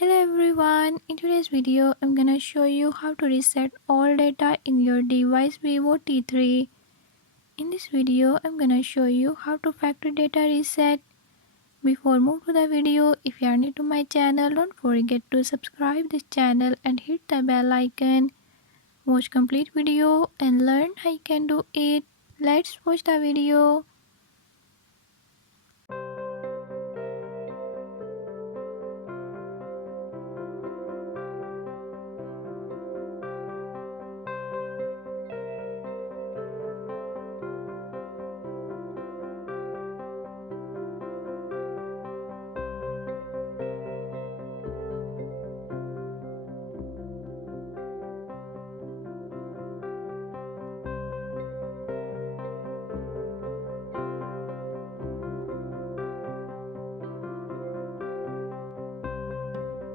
Hello everyone, in today's video I'm gonna show you how to reset all data in your device Vivo T3. In this video I'm gonna show you how to factory data reset. Before move to the video, if you are new to my channel, don't forget to subscribe this channel and hit the bell icon. Watch complete video and learn how you can do it. Let's watch the video.